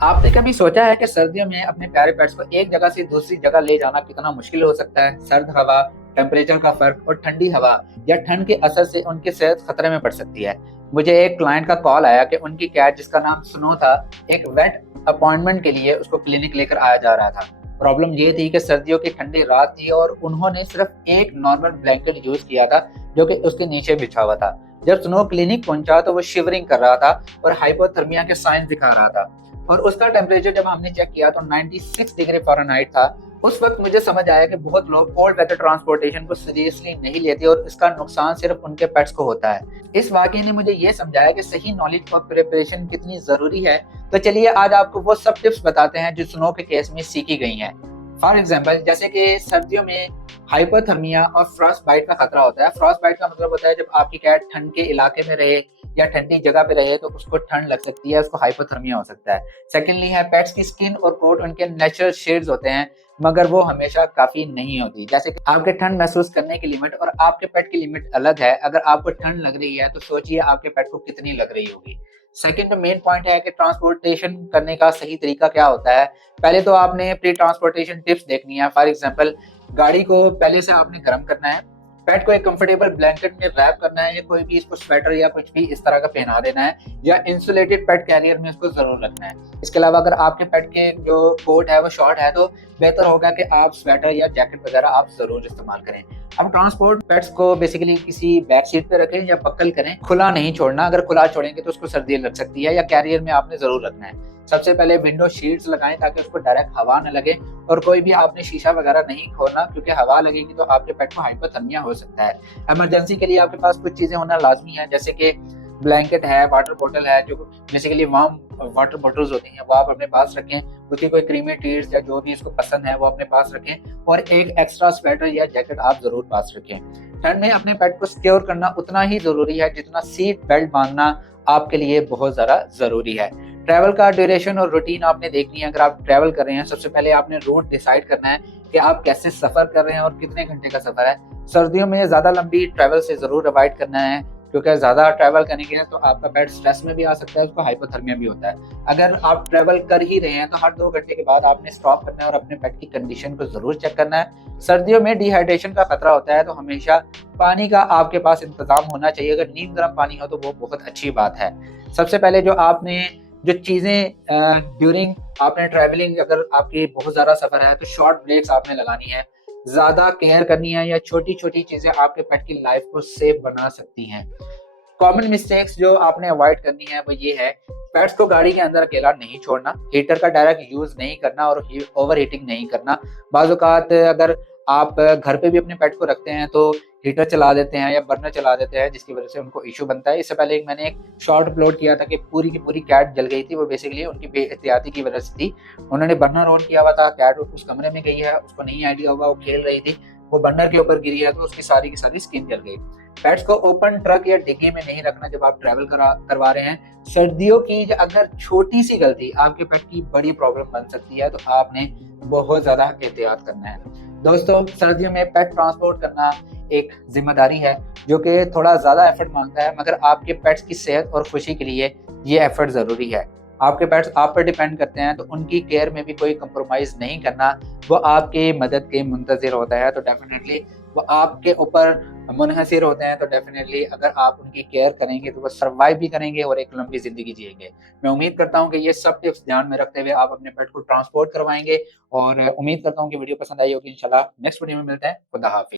आपने कभी सोचा है कि सर्दियों में अपने प्यारे पेट्स को एक जगह से दूसरी जगह ले जाना कितना मुश्किल हो सकता है? सर्द हवा, टेम्परेचर का फर्क और ठंडी हवा या ठंड के असर से उनकी सेहत खतरे में पड़ सकती है। मुझे एक क्लाइंट का कॉल आया कि उनकी कैट जिसका नाम स्नो था, एक वेट अपॉइंटमेंट के लिए उसको क्लिनिक लेकर आया जा रहा था। प्रॉब्लम ये थी कि सर्दियों की ठंडी रात थी और उन्होंने सिर्फ एक नॉर्मल ब्लैंकेट यूज किया था जो कि उसके नीचे बिछा हुआ था। जब स्नो क्लिनिक पहुंचा तो वो शिवरिंग कर रहा था और हाइपोथर्मिया के साइंस दिखा रहा था और उसका टेम्परेचर जब हमने चेक किया तो 96 डिग्री फ़ारेनहाइट था। उस वक्त मुझे समझ आया कि बहुत लोग कोल्ड वेदर ट्रांसपोर्टेशन को सीरियसली नहीं लेते और इसका नुकसान सिर्फ उनके पेट्स को होता है। इस वाकये ने मुझे ये समझाया कि सही नॉलेज और प्रिपरेशन कितनी जरूरी है। तो चलिए आज आपको वो सब टिप्स बताते हैं जो स्नो के केस में सीखी गई हैं। फॉर एग्जाम्पल, जैसे कि सर्दियों में हाइपोथर्मिया और फ्रॉस्ट बाइट का खतरा होता है। फ्रॉस्ट बाइट का मतलब होता है जब आपकी कैट ठंड के इलाके में रहे या ठंडी जगह पे रहे तो उसको ठंड लग सकती है, उसको हाइपोथर्मिया हो सकता है। सेकेंडली है पेट्स की स्किन और कोट, उनके नेचुरल शेड्स होते हैं मगर वो हमेशा काफी नहीं होती। जैसे कि आपके ठंड महसूस करने की लिमिट और आपके पेट की लिमिट अलग है। अगर आपको ठंड लग रही है तो सोचिए आपके पेट को कितनी लग रही होगी। सेकेंड मेन पॉइंट है कि ट्रांसपोर्टेशन करने का सही तरीका क्या होता है। पहले तो आपने प्री ट्रांसपोर्टेशन टिप्स देखनी है। फॉर एग्जाम्पल, गाड़ी को पहले से आपने गर्म करना है, पेट को एक कंफर्टेबल ब्लैंकेट में रैप करना है या कोई भी इसको स्वेटर या कुछ भी इस तरह का पहना देना है या इंसुलेटेड पेट कैरियर में इसको जरूर रखना है। इसके अलावा अगर आपके पेट के जो कोट है वो शॉर्ट है तो बेहतर होगा कि आप स्वेटर या जैकेट वगैरह आप जरूर इस्तेमाल करें। अब ट्रांसपोर्ट पेट्स को बेसिकली किसी बैक सीट पे रखें या पक्कल करें, खुला नहीं छोड़ना। अगर खुला छोड़ेंगे तो उसको सर्दी लग सकती है या कैरियर में आपने जरूर रखना है। सबसे पहले विंडो शीट्स लगाएं ताकि उसको डायरेक्ट हवा न लगे और कोई भी आपने शीशा वगैरह नहीं खोलना क्योंकि हवा लगेगी तो आपके पेट को हाइपोथर्मिया हो सकता है। इमरजेंसी के लिए आपके पास कुछ चीजें होना लाजमी है, जैसे कि ब्लैंकेट है, वाटर बोतल है, जो बेसिकली वार्म वाटर बोटल्स होती हैं वो आप अपने पास रखें। उसकी कोई क्रीमी टीड्स या जो भी इसको पसंद है वो अपने पास रखें और एक एक्स्ट्रा स्वेटर या जैकेट आप जरूर पास रखें। ठंड में अपने पेट को सिक्योर करना उतना ही जरूरी है जितना सीट बेल्ट बांधना आपके लिए बहुत ज्यादा जरूरी है। ट्रैवल का ड्यूरेशन और रूटीन आपने देखनी है। अगर आप ट्रैवल कर रहे हैं, सबसे पहले आपने रूट डिसाइड करना है कि आप कैसे सफर कर रहे हैं और कितने घंटे का सफर है। सर्दियों में ज्यादा लंबी ट्रैवल से जरूर अवॉइड करना है क्योंकि ज्यादा ट्रैवल करेंगे तो आपका पेट स्ट्रेस में भी आ सकता है, उसको हाइपोथर्मिया भी होता है। अगर आप ट्रैवल कर ही रहे हैं तो हर 2 घंटे के बाद आपने स्टॉप करना है और अपने पेट की कंडीशन को जरूर चेक करना है। सर्दियों में डिहाइड्रेशन का खतरा होता है तो हमेशा पानी का आपके पास इंतजाम होना चाहिए। अगर नीम गर्म पानी हो तो वो बहुत अच्छी बात है। सबसे पहले जो चीजें ड्यूरिंग आपने ट्रैवलिंग, अगर आपकी बहुत ज्यादा सफर है तो शॉर्ट ब्रेक्स आपने लगानी है, ज्यादा केयर करनी है या छोटी छोटी चीजें आपके पेट की लाइफ को सेफ बना सकती हैं। कॉमन मिस्टेक्स जो आपने अवॉइड करनी है वो ये है, पेट्स को गाड़ी के अंदर अकेला नहीं छोड़ना, हीटर का डायरेक्ट यूज नहीं करना और ओवर हीटिंग नहीं करना। बाज़ औक़ात अगर आप घर पे भी अपने पेट को रखते हैं तो हीटर चला देते हैं या बर्नर चला देते हैं जिसकी वजह से उनको इशू बनता है। इससे पहले मैंने एक शॉर्ट अपलोड किया था कि पूरी की पूरी कैट जल गई थी, वो बेसिकली उनकी बेएहतियाती की वजह से थी। उन्होंने बर्नर ऑन किया हुआ था, कैट उस कमरे में गई है, उसको नहीं आइडिया हुआ, वो खेल रही थी, वो बर्नर के ऊपर गिरी है तो उसकी सारी की सारी स्किन जल गई। पेट्स को ओपन ट्रक या डिग्गी में नहीं रखना जब आप ट्रैवल करवा रहे हैं। सर्दियों की अगर छोटी सी गलती आपके पेट की बड़ी प्रॉब्लम बन सकती है तो आपने बहुत ज्यादा एहतियात करना है। दोस्तों, सर्दियों में पेट ट्रांसपोर्ट करना एक जिम्मेदारी है जो कि थोड़ा ज्यादा एफर्ट मांगता है, मगर आपके पेट्स की सेहत और खुशी के लिए ये एफर्ट जरूरी है। आपके पेट्स आप पर डिपेंड करते हैं तो उनकी केयर में भी कोई कंप्रोमाइज नहीं करना। वो आपके मदद के मुंतजिर होता है तो डेफिनेटली वो आपके ऊपर मुनहसिर होते हैं, तो डेफिनेटली अगर आप उनकी केयर करेंगे तो वो सर्वाइव भी करेंगे और एक लंबी जिंदगी जिएंगे। मैं उम्मीद करता हूँ कि ये सब टिप्स ध्यान में रखते हुए आप अपने पेट को ट्रांसपोर्ट करवाएंगे और उम्मीद करता हूँ कि वीडियो पसंद आई होगी। इंशाल्लाह नेक्स्ट वीडियो में मिलते हैं। खुदा हाफिज।